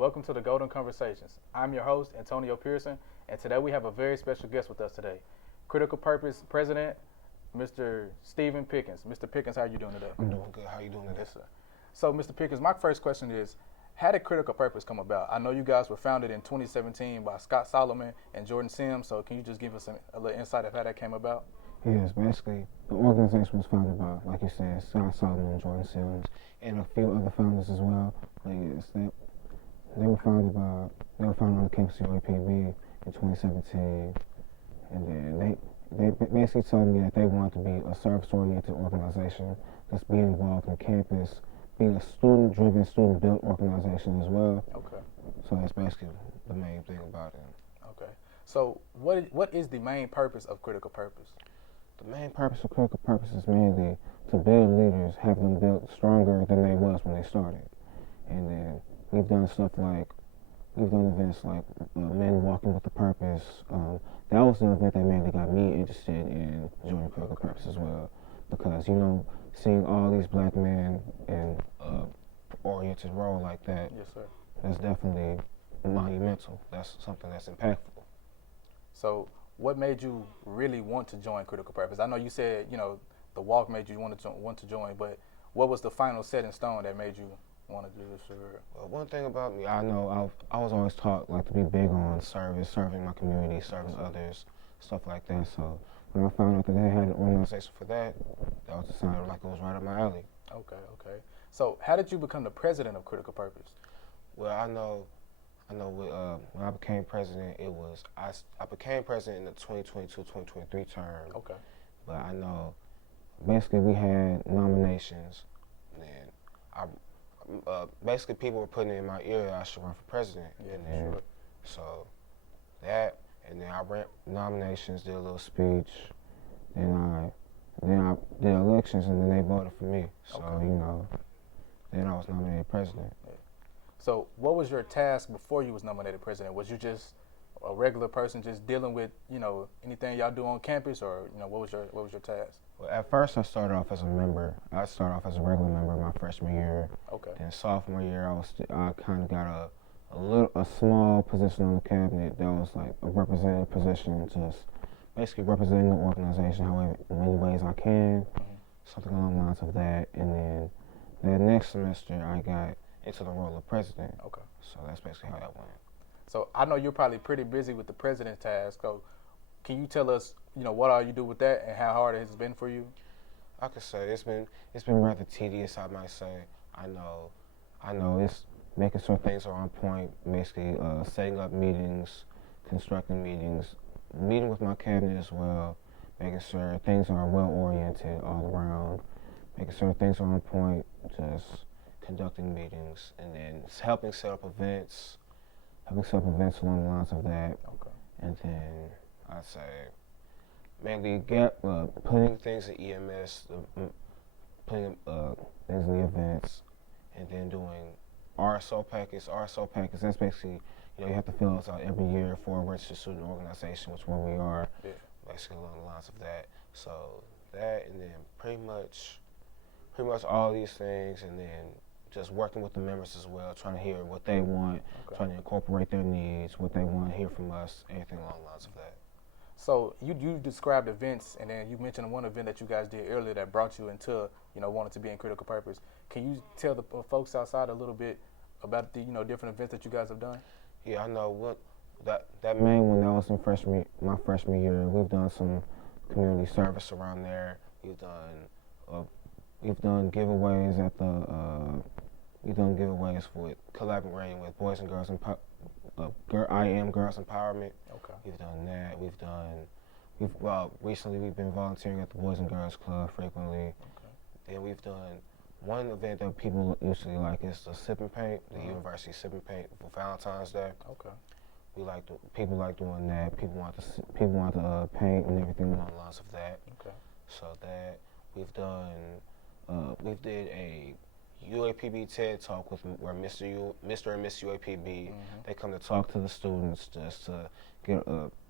welcome to the Golden Conversations. I'm your host, Antonio Pearson, and today we have a very special guest with us today. Critical Purpose President, Mr. Stephen Pickens. Mr. Pickens, how are you doing today? I'm doing good. How you doing today? Yes, sir. So, Mr. Pickens, my first question is, how did Critical Purpose come about? I know you guys were founded in 2017 by Scott Solomon and Jordan Sims, so can you just give us a little insight of how that came about? Yes, basically, the organization was founded by, like you said, Scott Solomon and Jordan Sims, and a few other founders as well. But yes, they were founded on the campus of UAPB in 2017, and then they basically told me that they wanted to be a service-oriented organization, just be involved in campus, being a student-driven, student-built organization as well. Okay. So that's basically the main thing about it. Okay. So what is the main purpose of Critical Purpose? The main purpose of Critical Purpose is mainly to build leaders, have them built stronger than they was when they started. And then we've done events like Men Walking with a Purpose. That was the event that mainly got me interested in joining Critical Purpose as well. Because, seeing all these black men in an oriented role like that, Yes, sir. that's definitely monumental. That's something that's impactful. So what made you really want to join Critical Purpose? I know you said, the walk made you want to join, but what was the final set in stone that made you want to do this for real? Well, one thing about me, I know I was always taught to be big on service, serving my community, serving others, stuff like that. So when I found out that they had an organization for that, that was sounded like it was right up my alley. Okay. So how did you become the president of Critical Purpose? Well, I know when I became president, I became president in the 2022-2023 term. Okay. But I know basically we had nominations, and basically people were putting it in my ear that I should run for president. Yeah, and then, sure. So that, and then I ran nominations, did a little speech, then I did elections, and then they voted for me. So Okay. then I was nominated president. Yeah. So what was your task before you was nominated president? Was you just a regular person just dealing with, anything y'all do on campus, or, what was your task? Well, at first I started off as a member. I started off as a regular member my freshman year. Okay. Then sophomore year, I kind of got a small position on the cabinet that was like a representative position, just basically representing the organization however in many ways I can, something along the lines of that. And then the next semester, I got into the role of president. Okay. So that's basically how that went. So I know you're probably pretty busy with the president's task. So can you tell us, what all you do with that and how hard it has been for you? I could say it's been rather tedious, I might say. I know it's making sure things are on point, basically setting up meetings, constructing meetings, meeting with my cabinet as well, making sure things are well oriented all around, making sure things are on point, just conducting meetings, and then helping set up events along the lines of that. Okay. And then I'd say mainly putting things in EMS, putting things in the events, and then doing RSO packets. That's basically, you have to fill those out every year for a registered student organization, which is where we are, basically along the lines of that. So that, and then pretty much all these things, and then just working with the members as well, trying to hear what they want, trying to incorporate their needs, what they want to hear from us, anything along the lines of that. So you described events, and then you mentioned one event that you guys did earlier that brought you into, wanting to be in Critical Purpose. Can you tell the folks outside a little bit about the, different events that you guys have done? Yeah, I know that main one that was in my freshman year. We've done some community service around there. We've done giveaways with collaborating with Boys and Girls I Am Girls Empowerment. Okay. We've done that. Recently we've been volunteering at the Boys and Girls Club frequently. Okay. Then we've done one event that people usually like is the Sip and Paint, the University Sip and Paint for Valentine's Day. Okay. People like doing that. People want to paint and everything along the lines of that. Okay. So that we've done, we did a UAPB TED Talk where Mr. and Miss UAPB, they come to talk to the students just to get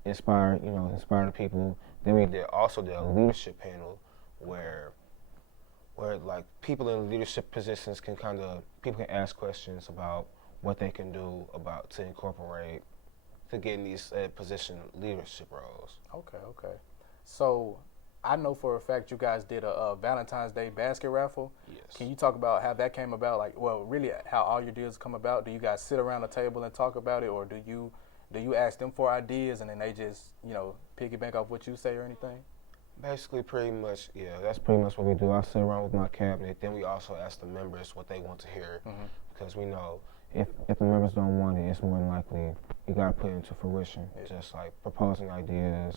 inspire the people. Then we also did a leadership panel where like people in leadership positions people can ask questions about what they can do to incorporate to get in these position leadership roles. Okay. So I know for a fact you guys did a Valentine's Day basket raffle. Yes. Can you talk about how that came about? Like, well, really, how all your deals come about? Do you guys sit around a table and talk about it, or do you ask them for ideas and then they just, piggyback off what you say or anything? Basically, pretty much, yeah. That's pretty much what we do. I sit around with my cabinet. Then we also ask the members what they want to hear, because we know if the members don't want it, it's more than likely you got to put it into fruition. Yeah. Just like proposing ideas,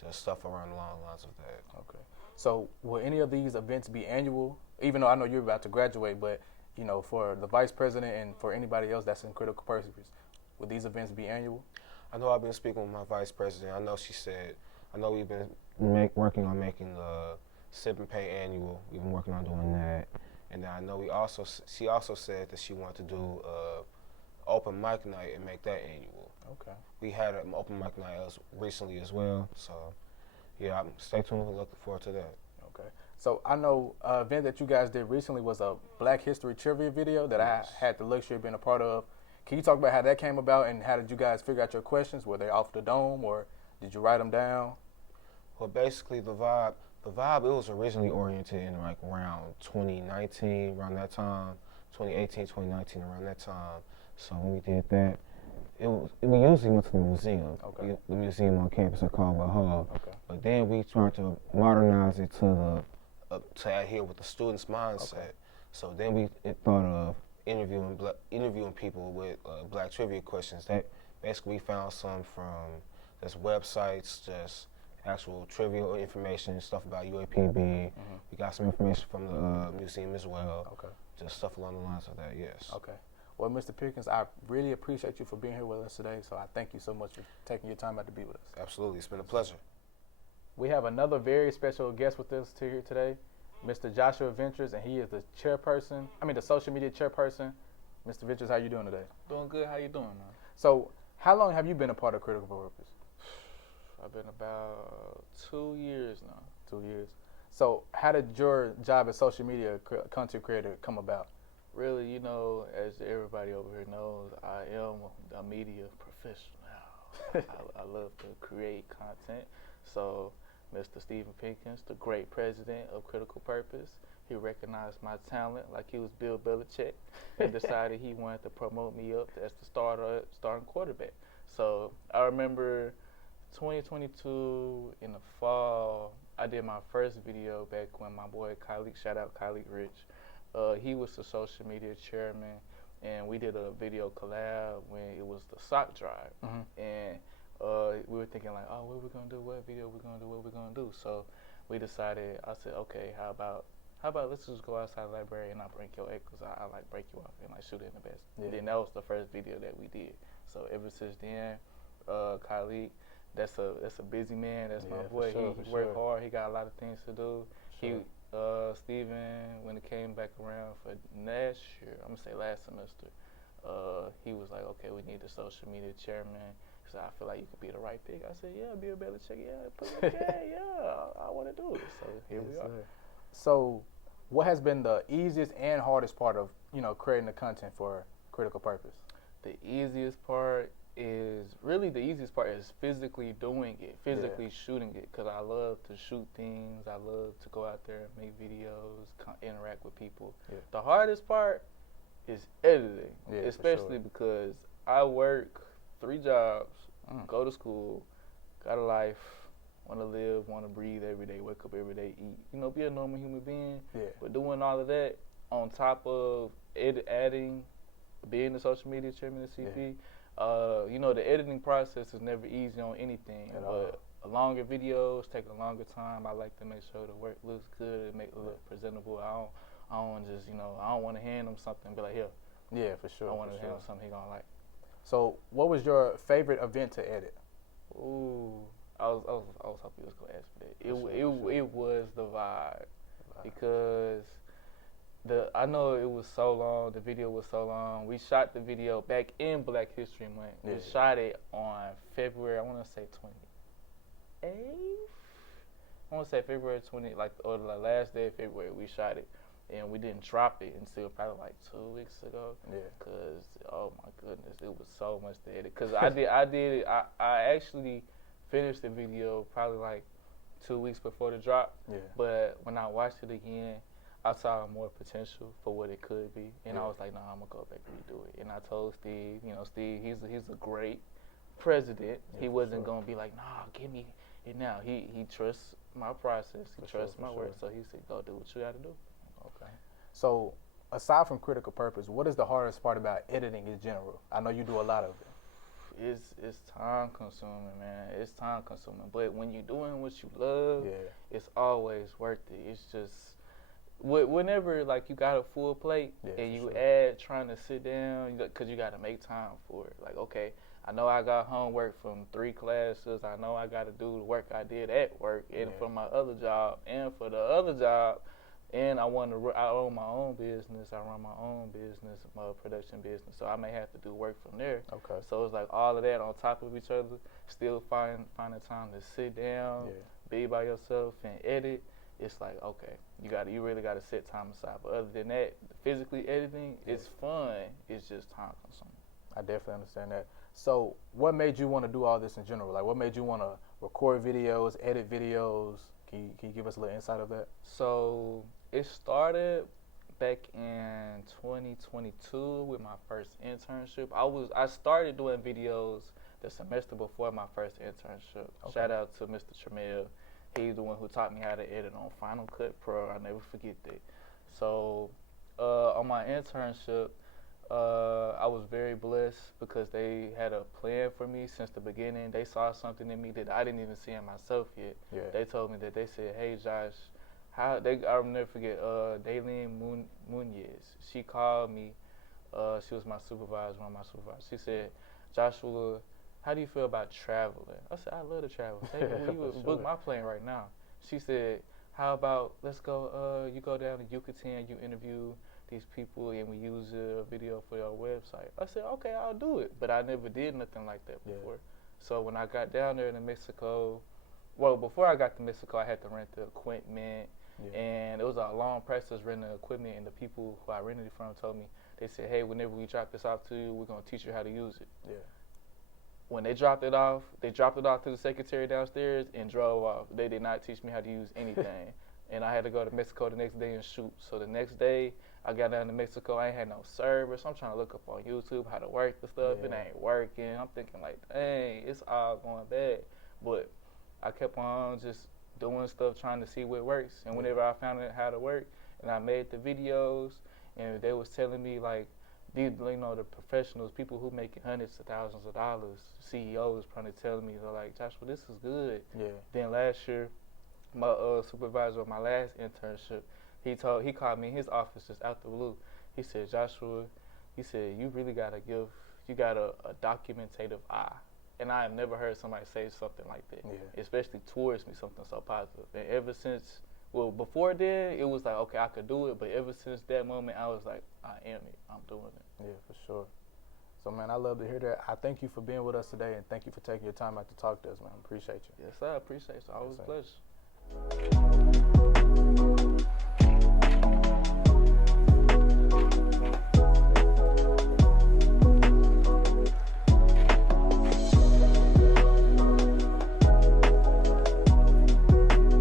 just stuff along the lines of that. Okay. So will any of these events be annual? Even though I know you're about to graduate, but for the vice president and for anybody else that's in critical purposes, will these events be annual? I know I've been speaking with my vice president. I know she said. I know we've been working on making the sip and pay annual. We've been working on doing that, and then I know she also said that she wanted to do open mic night and make that annual. Okay. We had an open mic night recently as well, so yeah, stay tuned. We're looking forward to that. Okay. So I know an event that you guys did recently was a Black History trivia video that I had the luxury of being a part of. Can you talk about how that came about and how did you guys figure out your questions? Were they off the dome or did you write them down? Well, basically the vibe, it was originally oriented in like around 2019, around that time, 2018, 2019, around that time. So when we did that, we usually went to the museum, the museum on campus at Caldwell Hall. Okay. But then we tried to modernize it to adhere with the students' mindset. Okay. So then we thought of interviewing people with Black trivia questions. That basically we found some from just websites, just actual trivial information, stuff about UAPB. We got some information from the museum as well. Okay. Just stuff along the lines of that, yes. Okay. Well, Mr. Pickens, I really appreciate you for being here with us today, so I thank you so much for taking your time out to be with us. Absolutely. It's been a pleasure. We have another very special guest with us here today, Mr. Joshua Ventures, and he is the social media chairperson. Mr. Ventures, how you doing today? Doing good. How you doing, man? So, how long have you been a part of Critical Purpose? I've been about 2 years now. 2 years. So how did your job as social media content creator come about? Really, as everybody over here knows, I am a media professional. I love to create content. So Mr. Stephen Pickens, the great president of Critical Purpose, he recognized my talent like he was Bill Belichick and decided he wanted to promote me up as the starting quarterback. So I remember 2022 in the fall, I did my first video back when my boy Khalid, shout out Khalid Rich, he was the social media chairman, and we did a video collab when it was the sock drive. And we were thinking like, what are we gonna do? What video we gonna do? What we gonna do? So we decided, I said, okay, how about let's just go outside the library and I break your egg, because I like break you off and like shoot it in the best. Yeah. And then that was the first video that we did. So ever since then, Khalid, that's a busy man. That's my boy. He worked hard. He got a lot of things to do. Steven, when it came back around for last semester, he was like, okay, we need the social media chairman. So I feel like you could be the right pick. I said, yeah, Bill Belichick, I want to do it. So here we are. So what has been the easiest and hardest part of, creating the content for Critical Purpose? The easiest part is physically doing it, shooting it, because I love to shoot things. I love to go out there and make videos, interact with people. Yeah. The hardest part is editing, especially because I work 3 jobs, go to school, got a life, want to live, want to breathe every day, wake up every day, eat, be a normal human being. Yeah. But doing all of that on top of adding, being the social media chairman of CP, the editing process is never easy on anything. But longer videos take a longer time. I like to make sure the work looks good, make it look presentable. I don't just, I don't want to hand them something and be like, here. Yeah, for sure. I want to hand them something he gonna like. So, what was your favorite event to edit? Ooh, I was hoping you was gonna ask for that. It was the vibe, because I know it was so long. The video was so long. We shot the video back in Black History Month. Yeah. We shot it on February, I want to say 28th. I want to say February 20, or the last day of February. We shot it, and we didn't drop it until probably like 2 weeks ago. Yeah. Cause oh my goodness, it was so much to edit. Cause I actually finished the video probably like 2 weeks before the drop. Yeah. But when I watched it again, I saw more potential for what it could be, and I was like, I'm gonna go back and redo it. And I told Steve, Steve, he's a great president. Yeah, He wasn't sure. gonna be like, give me it now. He trusts my process. He trusts my work. So he said, go do what you got to do. Okay. So aside from critical purpose, what is the hardest part about editing in general? I know you do a lot of it. It's time consuming, man. It's time consuming. But when you're doing what you love, Yeah. it's always worth it. It's just whenever like you got a full plate and you add trying to sit down because you got to make time for it. Like, okay, I know I got homework from 3 classes. I know I got to do the work I did at work and for my other job and for the other job. And I own my own business. I run my own business, my production business. So I may have to do work from there. Okay. So it's like all of that on top of each other. Still find the time to sit down, be by yourself, and edit. It's like, okay, you really gotta set time aside. But other than that, physically editing, it's fun. It's just time consuming. I definitely understand that. So what made you want to do all this in general? Like, what made you want to record videos, edit videos? Can you give us a little insight of that? So it started back in 2022 with my first internship. I started doing videos the semester before my first internship. Okay. Shout out to Mr. Tremel. He's the one who taught me how to edit on Final Cut Pro. I'll never forget that. So on my internship, I was very blessed because they had a plan for me since the beginning. They saw something in me that I didn't even see in myself yet. Yeah. They told me that they said, "Hey, Josh, I'll never forget. Daylene Munez. She called me. She was my supervisor, one of my supervisors. She said, Joshua, how do you feel about traveling? I said, I love to travel. You would book my plane right now. She said, how about let's go, you go down to Yucatan, you interview these people, and we use a video for your website. I said, okay, I'll do it. But I never did nothing like that before. Yeah. So when I got down there to Mexico, well, before I got to Mexico, I had to rent the equipment. Yeah. And it was a long process renting the equipment, and the people who I rented it from told me, they said, hey, whenever we drop this off to you, we're going to teach you how to use it. Yeah. When they dropped it off to the secretary downstairs and drove off. They did not teach me how to use anything. And I had to go to Mexico the next day and shoot. So the next day, I got down to Mexico. I ain't had no service. I'm trying to look up on YouTube how to work the stuff. Yeah. It ain't working. I'm thinking like, dang, it's all going bad. But I kept on just doing stuff, trying to see what works. And whenever I found out how to work, and I made the videos, and they was telling me like, these, the professionals, people who making hundreds of thousands of dollars, CEOs probably telling me, they're like, Joshua, this is good. Yeah. Then last year, my supervisor of my last internship, he called me in his office just out the blue. He said, Joshua, he said, you really got a documentative eye. And I have never heard somebody say something like that, especially towards me, something so positive. And ever since, well, before then, it was like, okay, I could do it. But ever since that moment, I was like, I am it. I'm doing it. Yeah, for sure. So, man, I love to hear that. I thank you for being with us today, and thank you for taking your time out to talk to us, man. I appreciate you. Yes, sir. I appreciate it. It's always a pleasure.